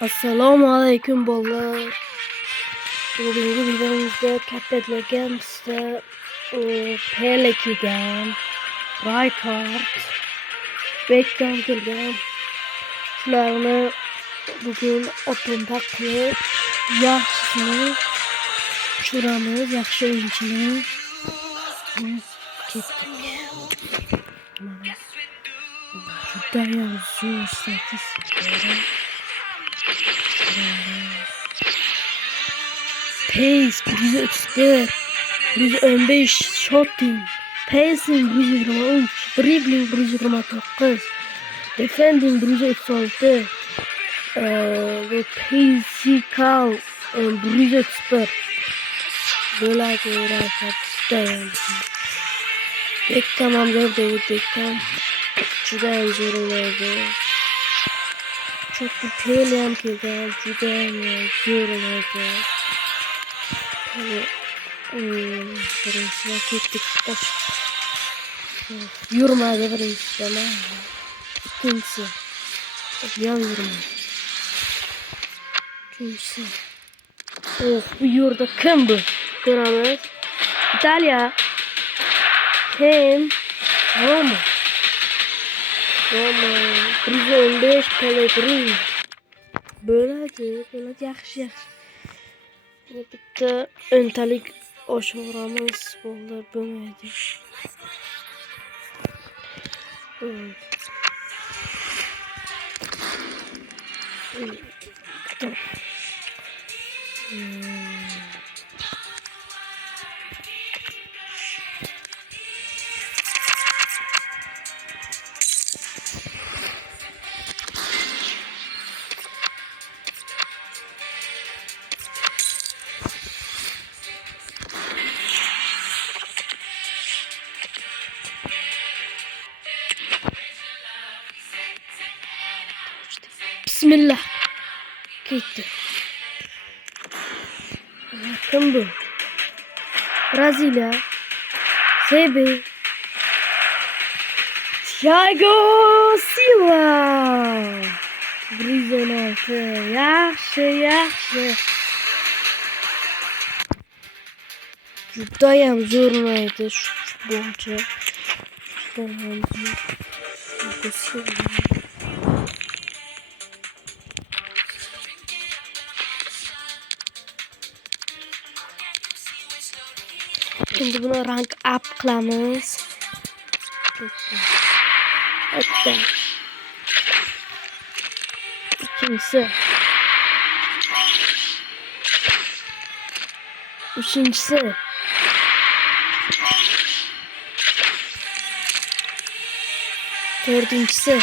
Assalamu alaikum bollar. Bugünkü videomuzda Carpet Legends'da Peleki'den Rijkaard, Beckham kelgan. Shularni bugün open qilib yaxshisini tushiramiz, yaxshi o'yinchini ketdik. Judayam zo'r statistika. Pace 131, 115, shooting, passing 123, dribbling 129, defending 136 ve physical 131 bo'ladi ro'yxatda. Beckham ham David Beckham judayam zo'r o'ynaydi. Çünkü Pele ham kelgan, judayam zo'r o'ynaydi. Birinchidan ketdik. Yurmadi birinchidan. İkincisi. Yan yurmadi. Üçüncüsü. Bu yurda kim bu? Ko'ramiz. İtalya. Kim? Roma. 115 Pellegrini. Bo'ladi yaxshi. Bitta o'ntalik oshiramiz, bo'ldi bo'lmaydi. Bismillah. Gitti. Kim bu? Brezilya. Sebi. Thiago Silva. Brizonatı. Yaxshi. Judayam zo'r o'ynaydi shu futbolchi. Şimdi buna rank up qilamiz. Hatta ikkinchisi. Uchinchisi. To'rtinchisi.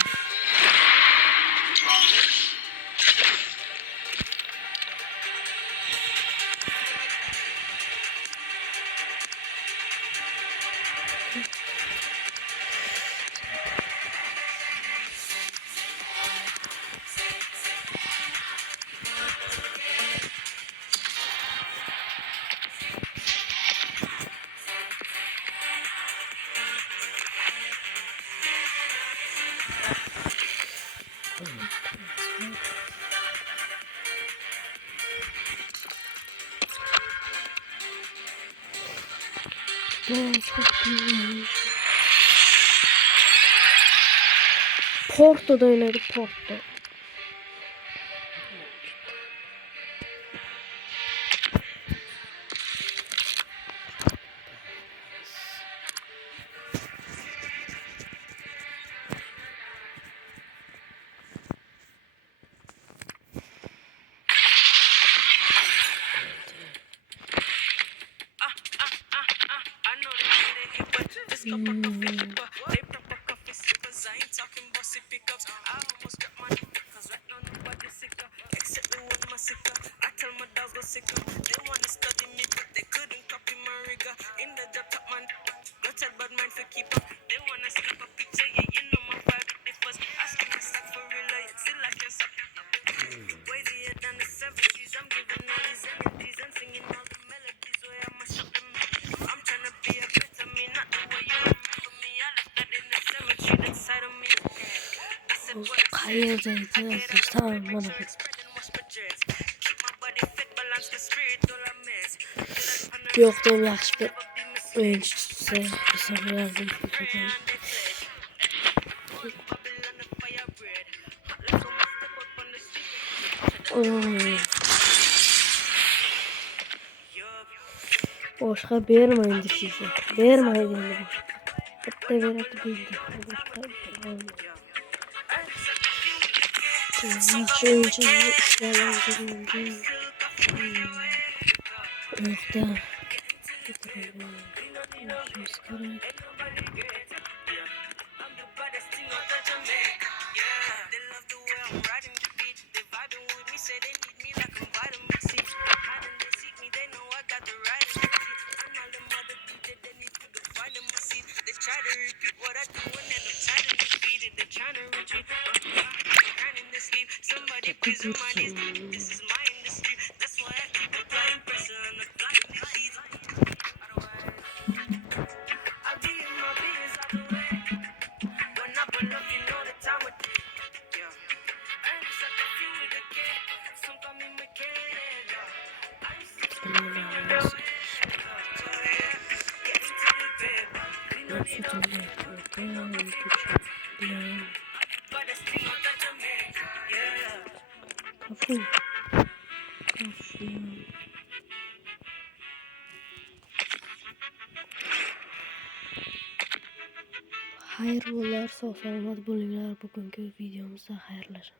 Çok güzel. Porto'da oynadı, Porto. Hayırdaydı arkadaşlar. Tamam bana bak. Yoxdur yaxşı bir oyuncusu hesab yazdım. Boşqa verməyin size. Verməyin boşqa. Hatta verəti bildi. Boşqa verməyin. Oyuncu işlərlərini Yoxda. Hayırlı olsun, sağ olun, bugünkü videomuzda hayırlar.